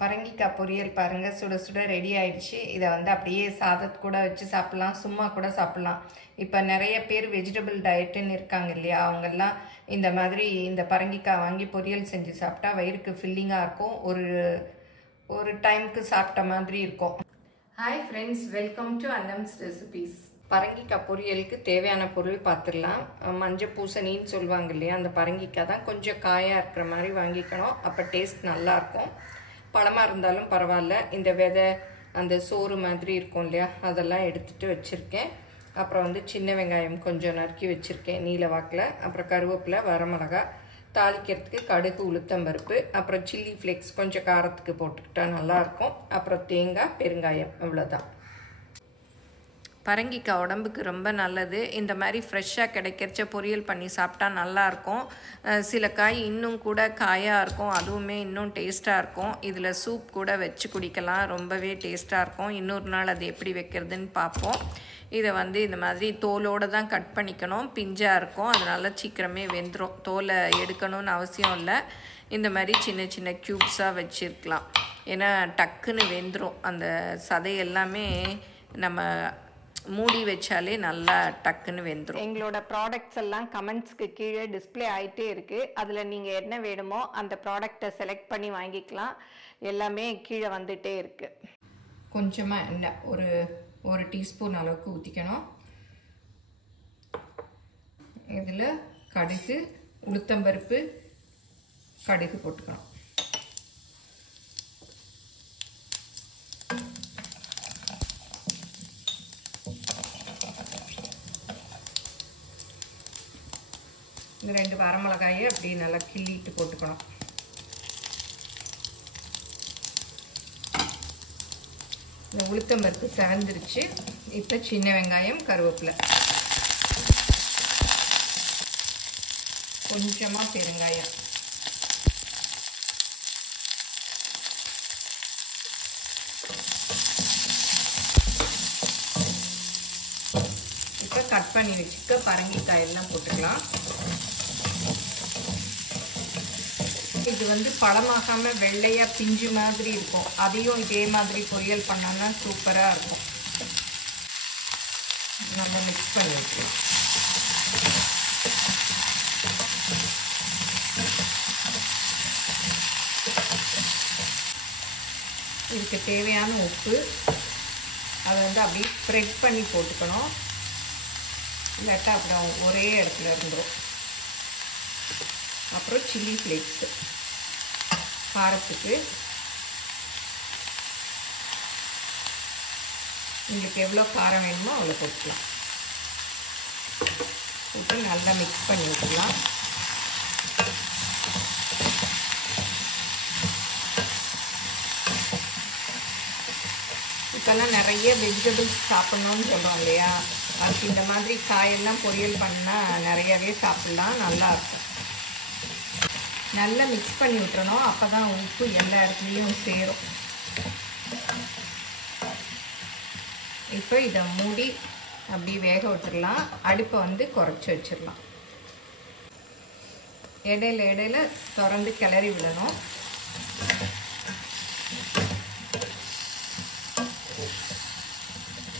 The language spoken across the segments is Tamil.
பரங்கிக்காய் பொரியல் பாருங்கள், சுட சுட ரெடி ஆயிடுச்சு. இதை வந்து அப்படியே சாதத்து கூட வச்சு சாப்பிட்லாம், சும்மா கூட சாப்பிட்லாம். இப்போ நிறைய பேர் வெஜிடபிள் டயட்டுன்னு இருக்காங்க இல்லையா, அவங்கெல்லாம் இந்த மாதிரி இந்த பரங்கிக்காய் வாங்கி பொரியல் செஞ்சு சாப்பிட்டா வயிறுக்கு ஃபில்லிங்காக இருக்கும், ஒரு டைமுக்கு சாப்பிட்ட மாதிரி இருக்கும். Hi friends, welcome to Annam's recipes. பரங்கிக்காய் பொரியலுக்கு தேவையான பொருள் பார்த்துடலாம். மஞ்சள் பூசணின்னு சொல்லுவாங்க இல்லையா, அந்த பரங்கிக்காய் தான் கொஞ்சம் காயாக இருக்கிற மாதிரி வாங்கிக்கணும், அப்போ டேஸ்ட் நல்லாயிருக்கும். பழமாக இருந்தாலும் பரவாயில்ல. இந்த விதை அந்த சோறு மாதிரி இருக்கும் இல்லையா, அதெல்லாம் எடுத்துகிட்டு வச்சுருக்கேன். அப்புறம் வந்து சின்ன வெங்காயம் கொஞ்சம் நறுக்கி வச்சுருக்கேன் நீல வாக்கில். அப்புறம் கருவேப்பிலை, வரமிளகா, தாளிக்கிறதுக்கு கடுகு, உளுத்தம்பருப்பு, அப்புறம் சில்லி ஃப்ளேக்ஸ் கொஞ்சம் காரத்துக்கு போட்டுக்கிட்டா நல்லாயிருக்கும். அப்புறம் தேங்காய், பெருங்காயம், இவ்வளோதான். பரங்கிக்காய் உடம்புக்கு ரொம்ப நல்லது. இந்த மாதிரி ஃப்ரெஷ்ஷாக கிடைக்கிறச்ச பொரியல் பண்ணி சாப்பிட்டா நல்லாயிருக்கும். சில காய் இன்னும் கூட காயாக இருக்கும், அதுவுமே இன்னும் டேஸ்ட்டாக இருக்கும். இதில் சூப் கூட வச்சு குடிக்கலாம், ரொம்பவே டேஸ்ட்டாக இருக்கும். இன்னொரு நாள் அது எப்படி வைக்கிறதுன்னு பார்ப்போம். இதை வந்து இந்த மாதிரி தோலோடு தான் கட் பண்ணிக்கணும், பிஞ்சாக இருக்கும், அதனால் சீக்கிரமே வெந்துடும். தோலை எடுக்கணும்னு அவசியம் இல்லை, இந்த மாதிரி சின்ன சின்ன க்யூப்ஸாக வச்சுருக்கலாம். ஏன்னா டக்குன்னு வெந்துடும். அந்த சதை எல்லாமே நம்ம மூடி வச்சாலே நல்லா டக்குன்னு வெந்துடும். எங்களோட ப்ராடக்ட்ஸ் எல்லாம் கமெண்ட்ஸ்க்கு கீழே டிஸ்பிளே ஆகிட்டே இருக்குது. அதில் நீங்கள் என்ன வேணுமோ அந்த ப்ராடக்டை செலக்ட் பண்ணி வாங்கிக்கலாம். எல்லாமே கீழே வந்துகிட்டே இருக்குது. கொஞ்சமாக எண்ணெய் ஒரு டீஸ்பூன் அளவுக்கு ஊற்றிக்கணும். இதில் கடுகு, உளுத்தம்பருப்பு, கடுகு போட்டுக்கணும். இந்த 2 வரமிளகாயை அப்படி நல்லா கிள்ளிட்டு போட்டுக்கணும். இந்த உளுத்தம்பருப்பு செவந்துருச்சு. இப்போ சின்ன வெங்காயம், கருவேப்பிலை, கொஞ்சமாக பெருங்காயம், இப்போ கட் பண்ணி வச்சுக்க பரங்கிக்காயெல்லாம் போட்டுக்கலாம். இது வந்து பழமாகாமல் வெள்ளையாக பிஞ்சு மாதிரி இருக்கும், அதையும் இதே மாதிரி பொரியல் பண்ணோன்னா சூப்பராக இருக்கும். நம்ம மிக்ஸ் பண்ணி வச்சுக்கலாம். இதுக்கு தேவையான உப்பு, அதை வந்து அப்படியே ஸ்ப்ரெட் பண்ணி போட்டுக்கணும், இல்லாட்டா அப்புறம் ஒரே இடத்துல இருந்துடும். அப்புறம் சில்லி ஃப்ளேக்ஸு காரத்துக்கு, உங்களுக்கு எவ்வளோ காரம் வேணுமோ அவ்வளோ போட்டுக்கலாம். போட்டு நல்லா மிக்ஸ் பண்ணி விட்டுக்கலாம். இப்போல்லாம் நிறைய வெஜிடபிள்ஸ் சாப்பிட்ணுன்னு சொல்கிறோம் இல்லையா, அதுக்கு இந்த மாதிரி காயெல்லாம் பொரியல் பண்ணால் நிறையவே சாப்பிட்லாம், நல்லாயிருக்கும். நல்லா மிக்ஸ் பண்ணி விட்டுறணும், அப்போ தான் உப்பு எல்லா இடத்துலையும் சேரும். இப்போ இதை மூடி அப்படி வேக விட்டுடலாம். அடுப்பை வந்து குறைச்சி வச்சிடலாம். இடையில இடையில திறந்து கிளறி விடணும்.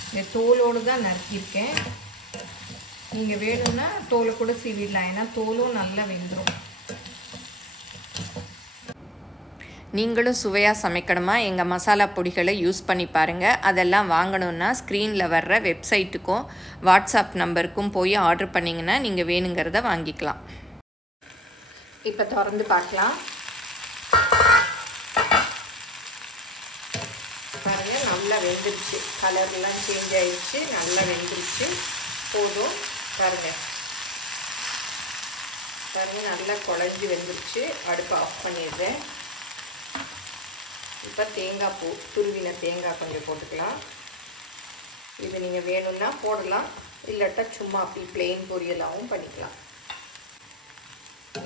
இந்த தோலோடு தான் நறுக்கியிருக்கேன், நீங்கள் வேணும்னா தோலை கூட சீவிடலாம், ஏன்னா தோலும் நல்லா வெந்துடும். நீங்களும் சுவையாக சமைக்கணுமா, எங்கள் மசாலா பொடிகளை யூஸ் பண்ணி பாருங்கள். அதெல்லாம் வாங்கணுன்னா ஸ்க்ரீனில் வர்ற வெப்சைட்டுக்கும் வாட்ஸ்அப் நம்பருக்கும் போய் ஆர்டர் பண்ணிங்கன்னா நீங்கள் வேணுங்கிறத வாங்கிக்கலாம். இப்போ திறந்து பார்க்கலாம். பாருங்கள், நல்லா வெந்துருச்சு, கலர்லாம் சேஞ்ச் ஆகிடுச்சு, நல்லா வெந்துருச்சு. போதும், பாருங்கள் நல்லா குழஞ்சி வெந்துருச்சு. அடுப்பை ஆஃப் பண்ணிடுறேன். இப்போ தேங்காய் பூ, துருவின தேங்காய் கொஞ்சம் போட்டுக்கலாம். இது நீங்கள் வேணும்னா போடலாம், இல்லாட்டா சும்மா அப்படி பிளெயின் பொரியலாகவும் பண்ணிக்கலாம்.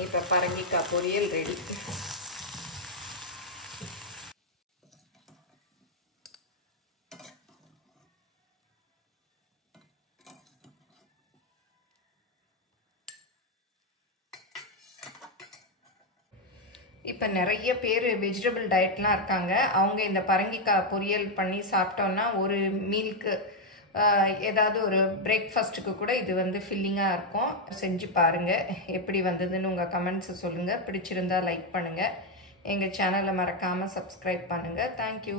இப்போ பரங்கிக்காய் பொரியல் ரெடி. இப்போ நிறைய பேர் வெஜிடபிள் டயட்லாம் இருக்காங்க. அவங்க இந்த பரங்கிக்காய் பொரியல் பண்ணி சாப்பிட்டோன்னா ஒரு மீலுக்கு ஏதாவது ஒரு பிரேக்ஃபாஸ்ட்டுக்கு கூட இது வந்து ஃபில்லிங்காக இருக்கும். செஞ்சு பாருங்கள், எப்படி வந்ததுன்னு உங்கள் கமெண்ட்ஸை சொல்லுங்கள். பிடிச்சிருந்தா லைக் பண்ணுங்கள். எங்கள் சேனலை மறக்காமல் சப்ஸ்கிரைப் பண்ணுங்கள். தேங்க்யூ.